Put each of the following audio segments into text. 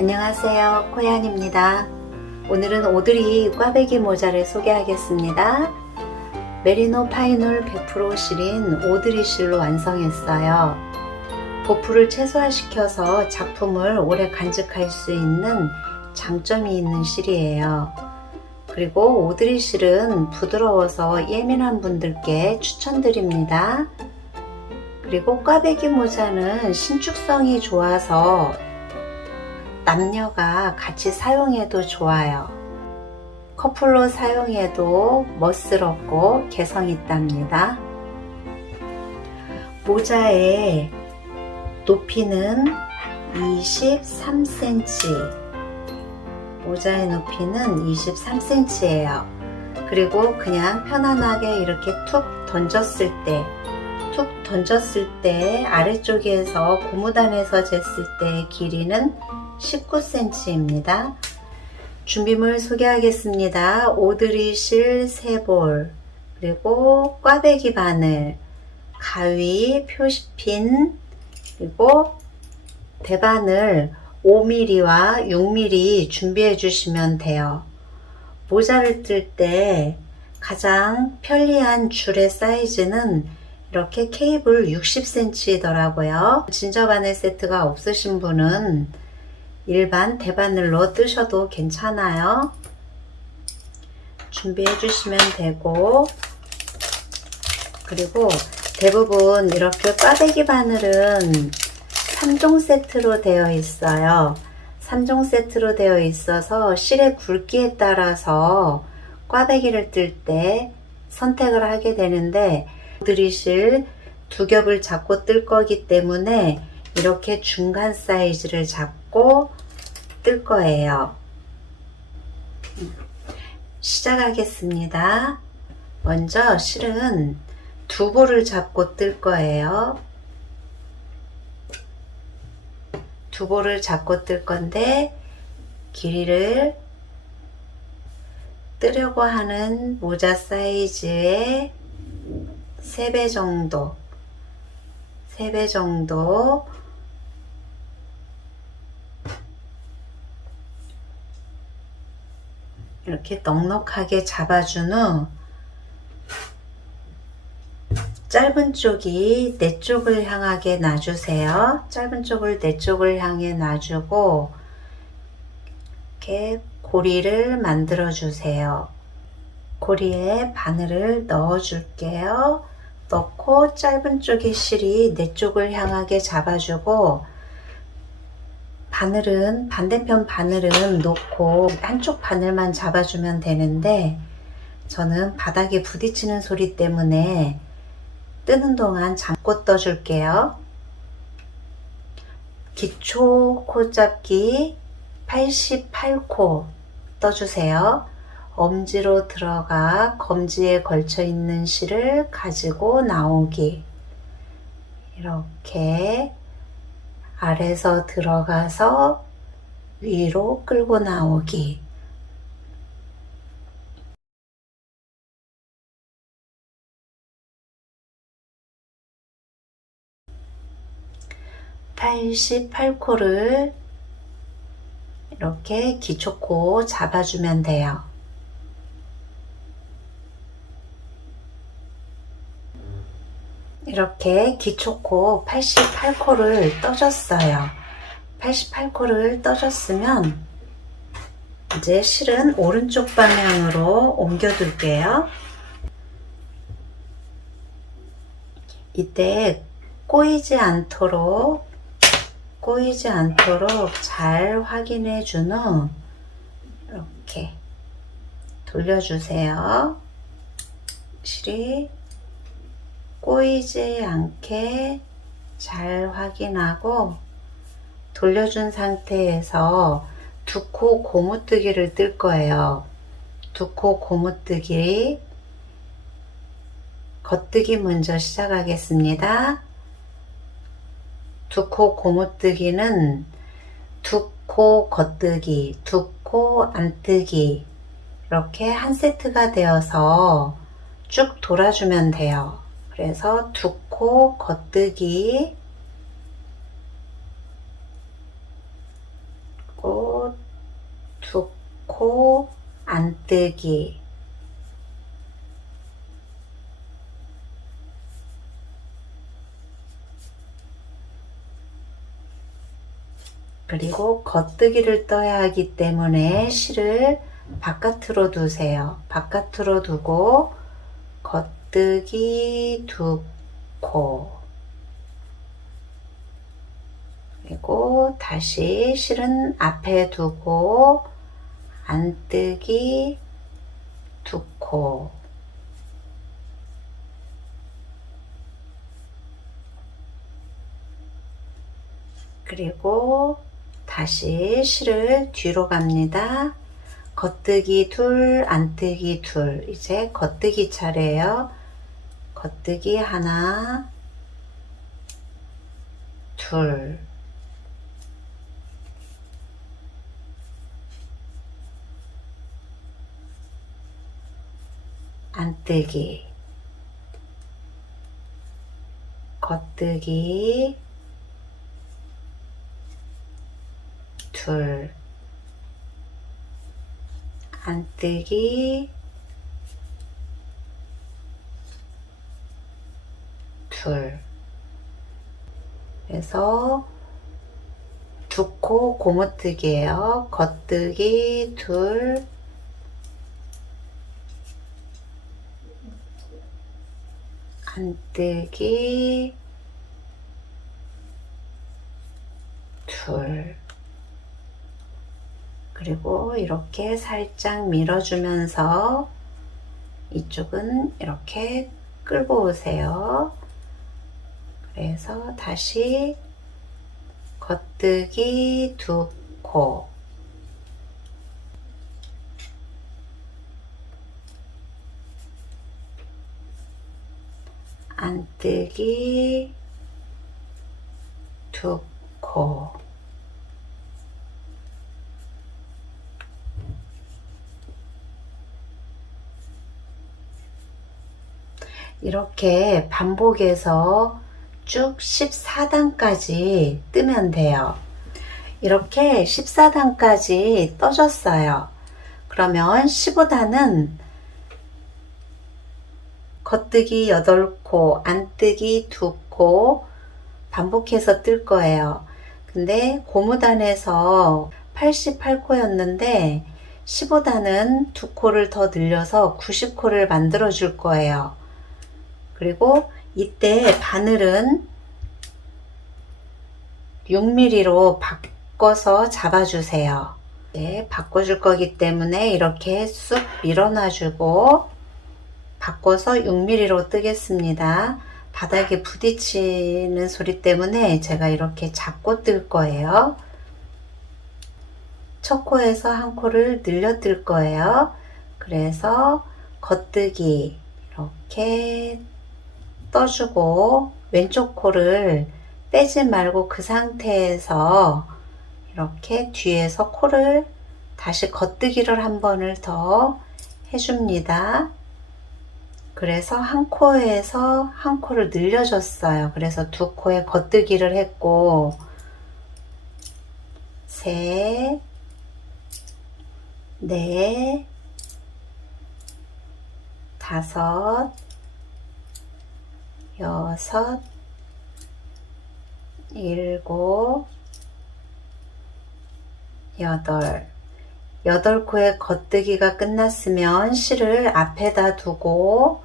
안녕하세요, 코얀입니다. 오늘은 오드리 꽈배기 모자를 소개하겠습니다. 메리노 파이놀 100% 실인 오드리 실로 완성했어요. 보풀을 최소화시켜서 작품을 오래 간직할 수 있는 장점이 있는 실이에요. 그리고 오드리 실은 부드러워서 예민한 분들께 추천드립니다. 그리고 꽈배기 모자는 신축성이 좋아서 남녀가 같이 사용해도 좋아요. 커플로 사용해도 멋스럽고 개성있답니다. 모자의 높이는 23cm. 모자의 높이는 23cm예요. 그리고 그냥 편안하게 이렇게 툭 던졌을 때 아래쪽에서 고무단에서 쟀을 때 길이는 19cm입니다. 준비물 소개하겠습니다. 오드리 실 3볼, 그리고 꽈배기 바늘, 가위, 표시핀, 그리고 대바늘 5mm와 6mm 준비해 주시면 돼요. 모자를 뜰 때 가장 편리한 줄의 사이즈는 이렇게 케이블 60cm더라고요. 진저바늘 세트가 없으신 분은 일반 대바늘로 뜨셔도 괜찮아요. 준비해 주시면 되고, 그리고 대부분 이렇게 꽈배기 바늘은 3종 세트로 되어 있어요. 3종 세트로 되어 있어서 실의 굵기에 따라서 꽈배기를 뜰 때 선택을 하게 되는데, 오드리 실 2겹을 잡고 뜰 거기 때문에 이렇게 중간 사이즈를 잡고 뜰 거예요. 시작하겠습니다. 먼저 실은 2볼을 잡고 뜰 거예요. 2볼을 잡고 뜰 건데, 길이를 뜨려고 하는 모자 사이즈의 3배 정도 이렇게 넉넉하게 잡아준 후 짧은 쪽이 내 쪽을 향하게 놔주세요. 짧은 쪽을 내 쪽을 향해 놔주고 이렇게 고리를 만들어 주세요. 고리에 바늘을 넣어 줄게요. 넣고 짧은 쪽의 실이 내 쪽을 향하게 잡아주고, 반대편 바늘은 놓고 한쪽 바늘만 잡아주면 되는데, 저는 바닥에 부딪히는 소리 때문에 뜨는 동안 잠고 떠줄게요. 기초 코 잡기 88코 떠주세요. 엄지로 들어가 검지에 걸쳐 있는 실을 가지고 나오기. 이렇게 아래서 들어가서 위로 끌고 나오기. (88코를) 이렇게 기초코 잡아주면 돼요. 이렇게 기초코 88코를 떠줬어요. 88코를 떠줬으면 이제 실은 오른쪽 방향으로 옮겨 둘게요. 이때 꼬이지 않도록 잘 확인해 준 후 이렇게 돌려주세요. 실이 꼬이지 않게 잘 확인하고 돌려준 상태에서 2코 고무뜨기를 뜰 거예요. 2코 고무뜨기, 겉뜨기 먼저 시작하겠습니다. 2코 고무뜨기는 2코 겉뜨기, 2코 안뜨기, 이렇게 한 세트가 되어서 쭉 돌아주면 돼요. 그래서 2코 겉뜨기, 그리고 코, 안뜨기. 그리고 겉뜨기를 떠야 하기 때문에 실을 바깥으로 두세요. 바깥으로 두고 겉뜨기 두 코, 그리고 다시 실은 앞에 두고 안뜨기 두 코, 그리고 다시 실을 뒤로 갑니다. 겉뜨기 둘, 안뜨기 둘. 이제 겉뜨기 차례예요. 겉뜨기 하나, 둘, 안뜨기, 겉뜨기 둘, 안뜨기 둘. 그래서 두 코 고무뜨기예요. 겉뜨기 둘, 안뜨기 둘. 그리고 이렇게 살짝 밀어주면서 이쪽은 이렇게 끌고 오세요. 그래서 다시 겉뜨기 두 코, 안뜨기 두 코, 이렇게 반복해서 쭉 14단까지 뜨면 돼요. 이렇게 14단까지 떠줬어요. 그러면 15단은 겉뜨기 8코, 안뜨기 2코 반복해서 뜰 거예요. 근데 고무단에서 88코였는데 15단은 2코를 더 늘려서 90코를 만들어 줄 거예요. 그리고 이때 바늘은 6mm로 바꿔서 잡아주세요. 네, 바꿔줄 거기 때문에 이렇게 쑥 밀어놔주고 바꿔서 6mm로 뜨겠습니다. 바닥에 부딪히는 소리 때문에 제가 이렇게 잡고 뜰 거예요. 첫 코에서 한 코를 늘려 뜰 거예요. 그래서 겉뜨기 이렇게 떠주고 왼쪽 코를 빼지 말고 그 상태에서 이렇게 뒤에서 코를 다시 겉뜨기를 한 번을 더 해줍니다. 그래서 한 코에서 한 코를 늘려줬어요. 그래서 두 코에 겉뜨기를 했고 셋, 넷, 다섯, 여섯, 일곱, 여덟 코의 겉뜨기가 끝났으면 실을 앞에다 두고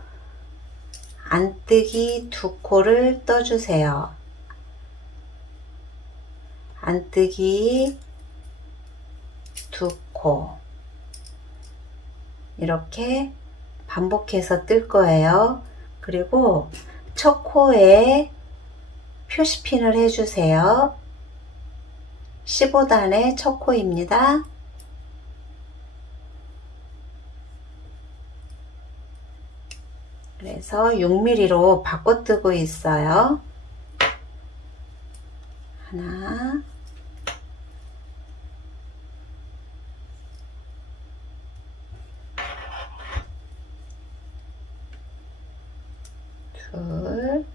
안뜨기 두 코를 떠주세요. 안뜨기 두 코 이렇게 반복해서 뜰 거예요. 그리고 첫 코에 표시핀을 해주세요. 15단의 첫 코입니다. 그래서 6mm로 바꿔 뜨고 있어요. 하나, 둘,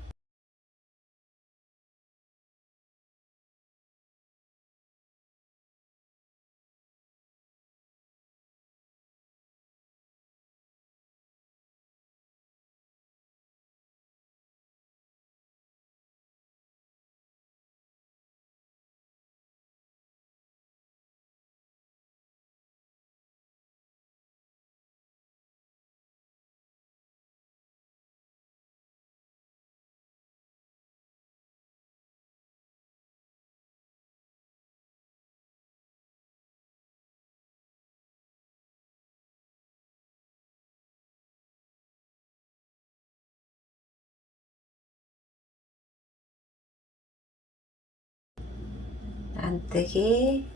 안뜨기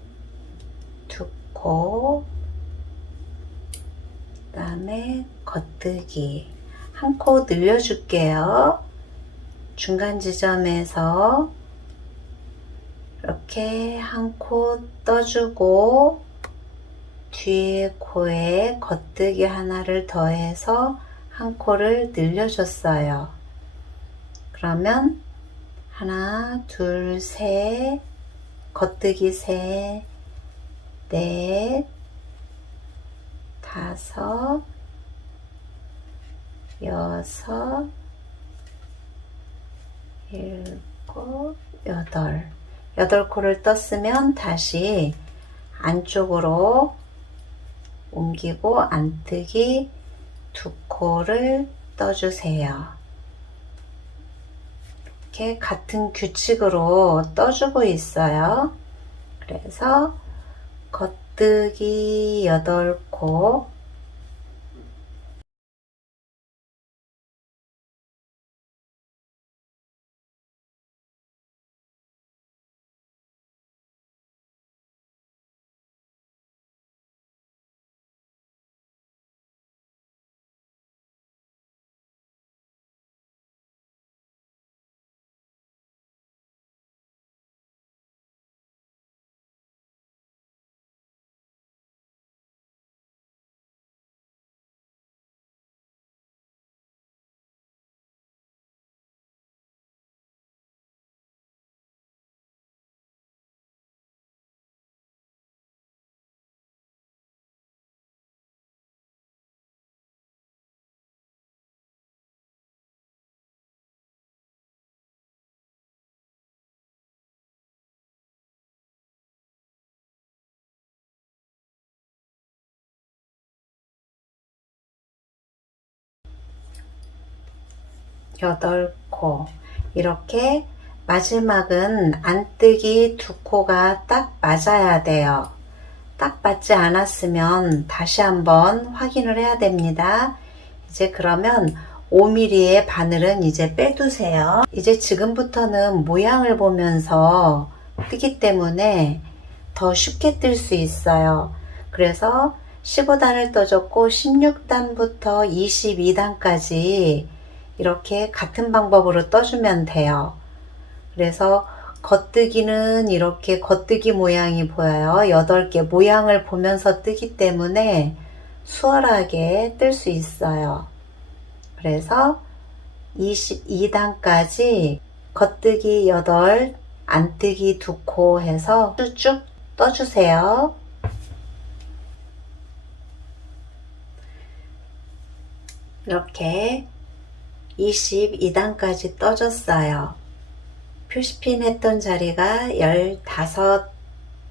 두 코, 그 다음에 겉뜨기 한 코 늘려줄게요. 중간 지점에서 이렇게 한 코 떠주고 뒤에 코에 겉뜨기 하나를 더해서 한 코를 늘려줬어요. 그러면 하나, 둘, 셋, 겉뜨기 셋, 넷, 다섯, 여섯, 일곱, 여덟 코를 떴으면 다시 안쪽으로 옮기고 안뜨기 두 코를 떠주세요. 이렇게 같은 규칙으로 떠주고 있어요. 그래서 겉뜨기 8코, 여덟 코. 이렇게 마지막은 안뜨기 두 코가 딱 맞아야 돼요. 딱 맞지 않았으면 다시 한번 확인을 해야 됩니다. 이제 그러면 5mm의 바늘은 이제 빼두세요. 이제 지금부터는 모양을 보면서 뜨기 때문에 더 쉽게 뜰 수 있어요. 그래서 15단을 떠줬고 16단부터 22단까지 이렇게 같은 방법으로 떠주면 돼요. 그래서 겉뜨기는 이렇게 겉뜨기 모양이 보여요. 8개 모양을 보면서 뜨기 때문에 수월하게 뜰 수 있어요. 그래서 22단까지 겉뜨기 8, 안뜨기 2코 해서 쭉쭉 떠주세요. 이렇게 22단까지 떠줬어요. 표시핀 했던 자리가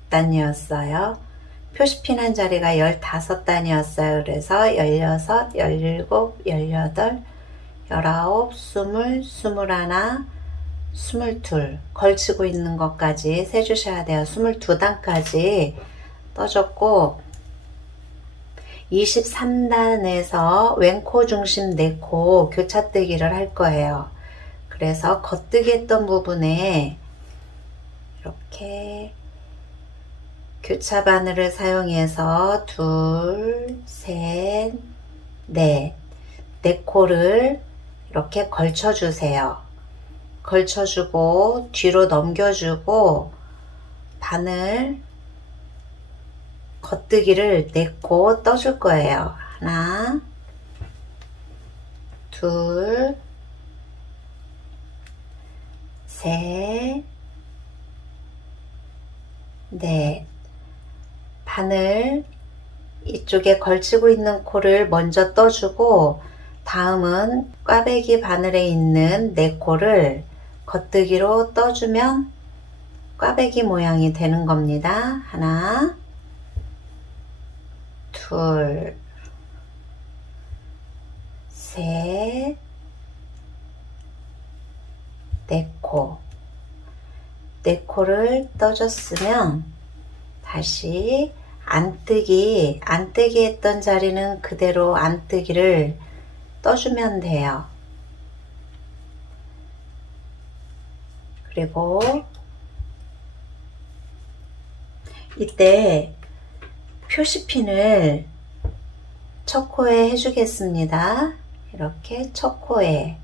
15단이었어요. 표시핀 한 자리가 15단이었어요. 그래서 16, 17, 18, 19, 20, 21, 22 걸치고 있는 것까지 세주셔야 돼요. 22단까지 떠줬고 23단에서 왼코 중심 4코 교차뜨기를 할 거예요. 그래서 겉뜨기 했던 부분에 이렇게 교차 바늘을 사용해서 둘, 셋, 넷, 4코를 이렇게 걸쳐 주세요. 걸쳐주고 뒤로 넘겨주고 바늘 겉뜨기를 4코 떠줄 거예요. 하나, 둘, 셋, 넷. 바늘 이쪽에 걸치고 있는 코를 먼저 떠주고 다음은 꽈배기 바늘에 있는 4코를 겉뜨기로 떠주면 꽈배기 모양이 되는 겁니다. 하나, 둘, 셋, 4코. 4코를 떠줬으면 다시 안뜨기 했던 자리는 그대로 안뜨기를 떠주면 돼요. 그리고 이때 표시핀을 첫 코에 해주겠습니다. 이렇게 첫 코에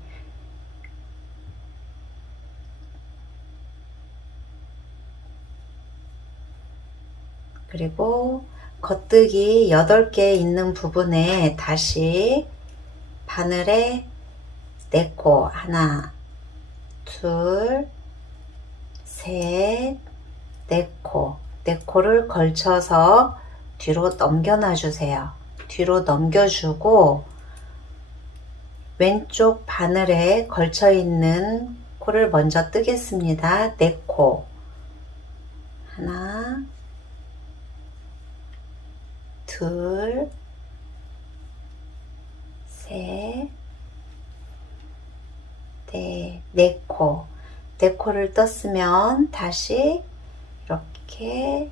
그리고 겉뜨기 8개 있는 부분에 다시 바늘에 4코 하나 둘 셋 4코 4코를 걸쳐서 뒤로 넘겨놔 주세요. 뒤로 넘겨주고 왼쪽 바늘에 걸쳐 있는 코를 먼저 뜨겠습니다. 4코 하나 둘 셋 넷 4코 4코를 떴으면 다시 이렇게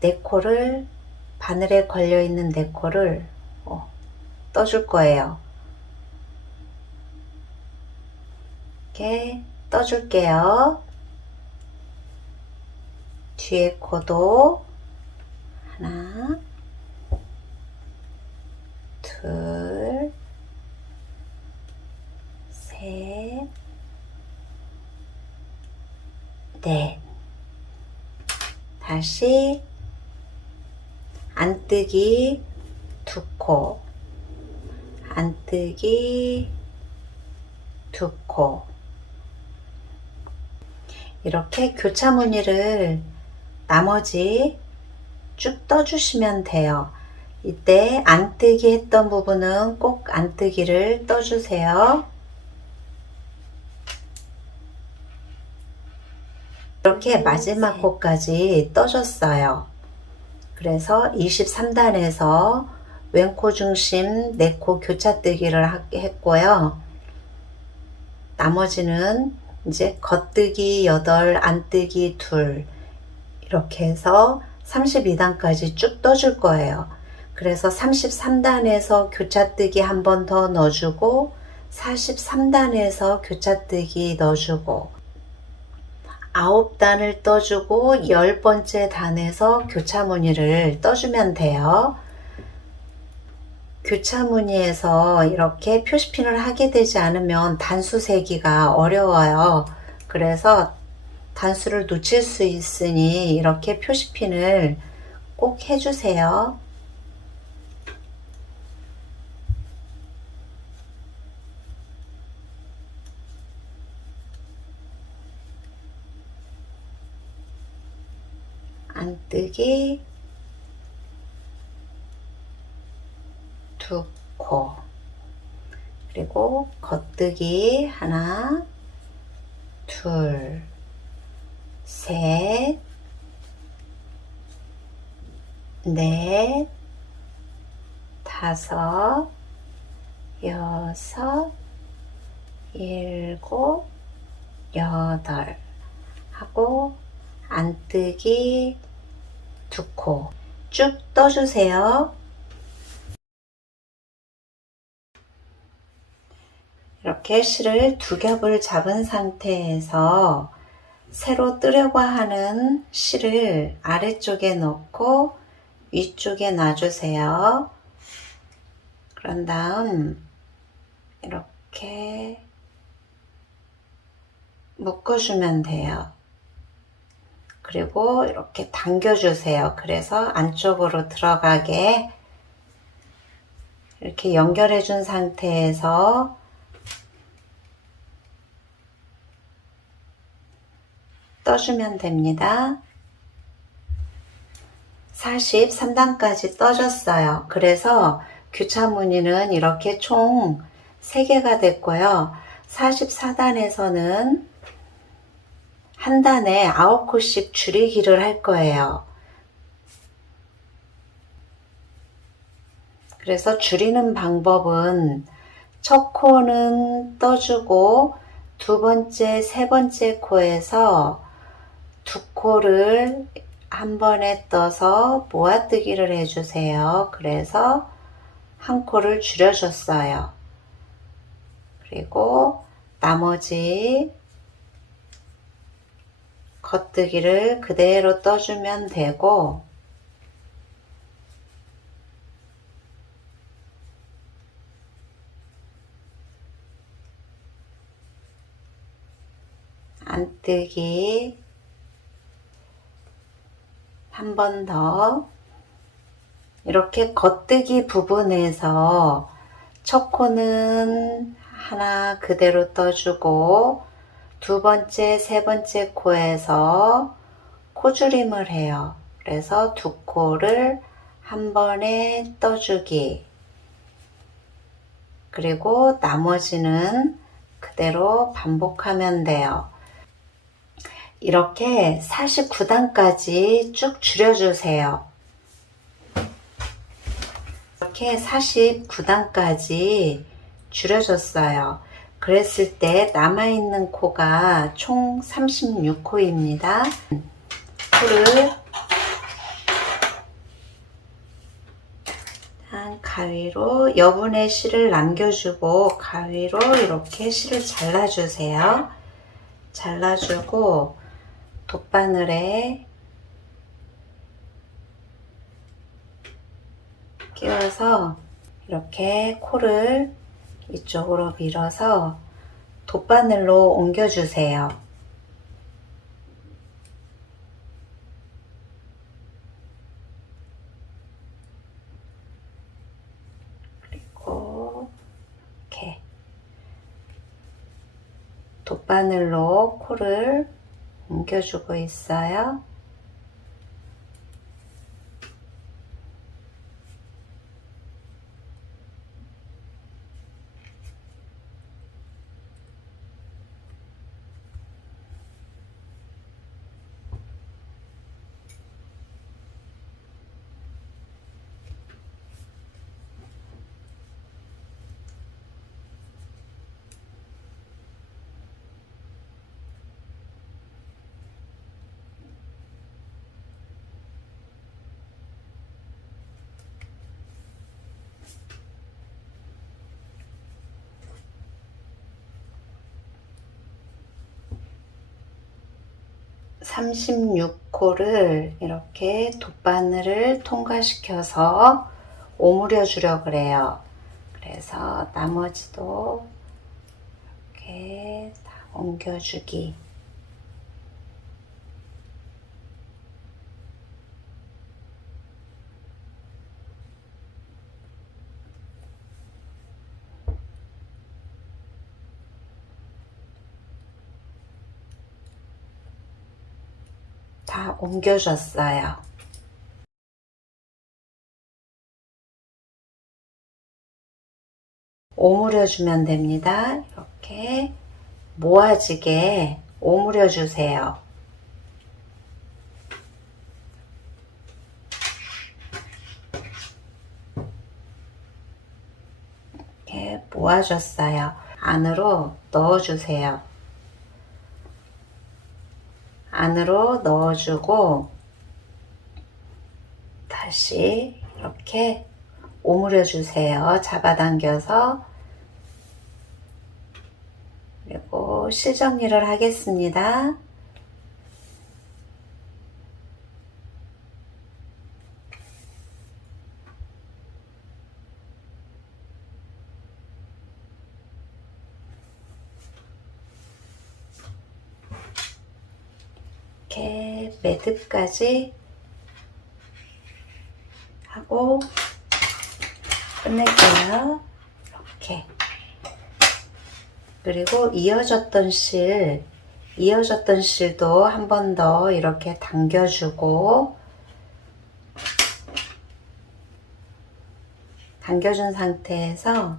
4코를 바늘에 걸려 있는 4코를 떠줄 거예요. 이렇게 떠줄게요. 뒤에 코도 하나 둘 셋 넷 다시 안뜨기 2코 안뜨기 2코 이렇게 교차 무늬를 나머지 쭉 떠주시면 돼요. 이때 안뜨기 했던 부분은 꼭 안뜨기를 떠주세요. 이렇게 마지막 코까지 떠줬어요. 그래서 23단에서 왼코 중심 4코 교차뜨기를 했고요. 나머지는 이제 겉뜨기 8, 안뜨기 2 이렇게 해서 32단까지 쭉 떠줄 거예요. 그래서 33단에서 교차뜨기 한 번 더 넣어주고 43단에서 교차뜨기 넣어주고 9단을 떠주고 10번째 단에서 교차 무늬를 떠주면 돼요. 교차 무늬에서 이렇게 표시핀을 하게 되지 않으면 단수 세기가 어려워요. 그래서 단수를 놓칠 수 있으니 이렇게 표시핀을 꼭 해주세요. 안뜨기 2코 그리고 겉뜨기 하나 둘 셋 넷 다섯 여섯 일곱 여덟 하고 안뜨기 2코 쭉 떠주세요. 이렇게 실을 2겹을 잡은 상태에서 새로 뜨려고 하는 실을 아래쪽에 넣고 위쪽에 놔주세요. 그런 다음 이렇게 묶어주면 돼요. 그리고 이렇게 당겨주세요. 그래서 안쪽으로 들어가게 이렇게 연결해 준 상태에서 떠주면 됩니다. 43단까지 떠줬어요. 그래서 교차 무늬는 이렇게 총 3개가 됐고요. 44단에서는 한 단에 9코씩 줄이기를 할 거예요. 그래서 줄이는 방법은 첫 코는 떠주고 2번째, 3번째 코에서 2코를 한 번에 떠서 모아뜨기를 해주세요. 그래서 한 코를 줄여줬어요. 그리고 나머지 겉뜨기를 그대로 떠주면 되고, 안뜨기 한 번 더. 이렇게 겉뜨기 부분에서 첫 코는 하나 그대로 떠주고, 두 번째, 세 번째 코에서 코줄임을 해요. 그래서 두 코를 한 번에 떠주기. 그리고 나머지는 그대로 반복하면 돼요. 이렇게 49단까지 쭉 줄여주세요. 이렇게 49단까지 줄여줬어요. 그랬을 때 남아있는 코가 총 36코입니다. 코를 가위로 여분의 실을 남겨주고 가위로 이렇게 실을 잘라주세요. 잘라주고 돗바늘에 끼워서 이렇게 코를 이쪽으로 밀어서 돗바늘로 옮겨주세요. 그리고 이렇게 돗바늘로 코를 옮겨주고 있어요. 삼십육 코를 이렇게 돗바늘을 통과시켜서 오므려 주려 그래요. 그래서 나머지도 이렇게 다 옮겨주기. 다 옮겨줬어요. 오므려 주면 됩니다. 이렇게 모아지게 오므려 주세요. 이렇게 모아줬어요. 안으로 넣어주세요. 안으로 넣어주고 다시 이렇게 오므려 주세요. 잡아당겨서. 그리고 실 정리를 하겠습니다. 이렇게 매듭까지 하고 끝낼게요. 이렇게. 그리고 이어졌던 실도 한 번 더 이렇게 당겨주고, 당겨준 상태에서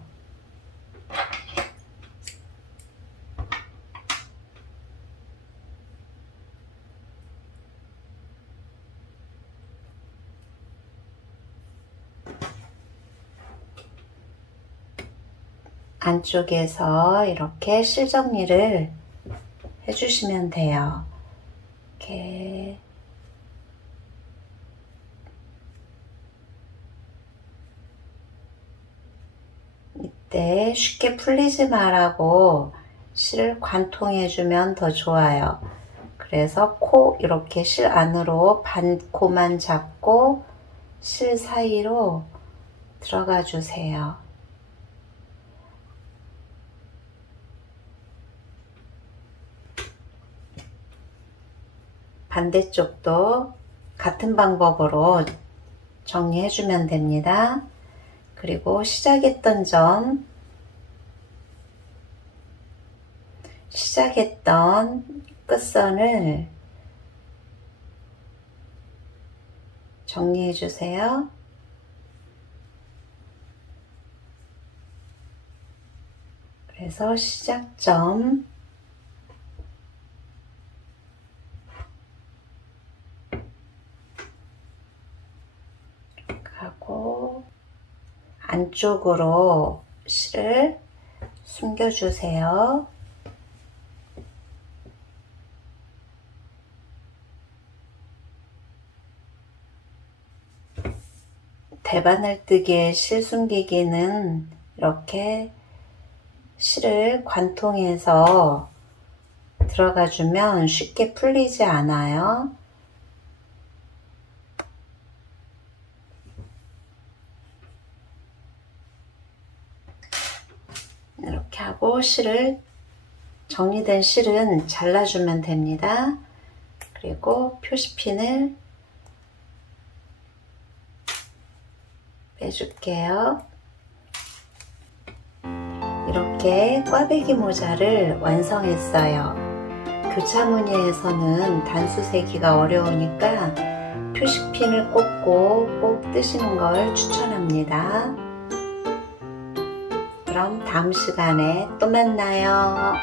안쪽에서 이렇게 실 정리를 해주시면 돼요. 이렇게 이때 쉽게 풀리지 말라고 실을 관통해 주면 더 좋아요. 그래서 코 이렇게 실 안으로 반코만 잡고 실 사이로 들어가 주세요. 반대쪽도 같은 방법으로 정리해 주면 됩니다. 그리고 시작했던 끝선을 정리해 주세요. 그래서 시작점 하고 안쪽으로 실을 숨겨 주세요. 대바늘뜨기의 실 숨기기는 이렇게 실을 관통해서 들어가 주면 쉽게 풀리지 않아요. 이렇게 하고 정리된 실은 잘라주면 됩니다. 그리고 표시핀을 빼줄게요. 이렇게 꽈배기 모자를 완성했어요. 교차 무늬에서는 단수 세기가 어려우니까 표시핀을 꽂고 꼭 뜨시는 걸 추천합니다. 그럼 다음 시간에 또 만나요.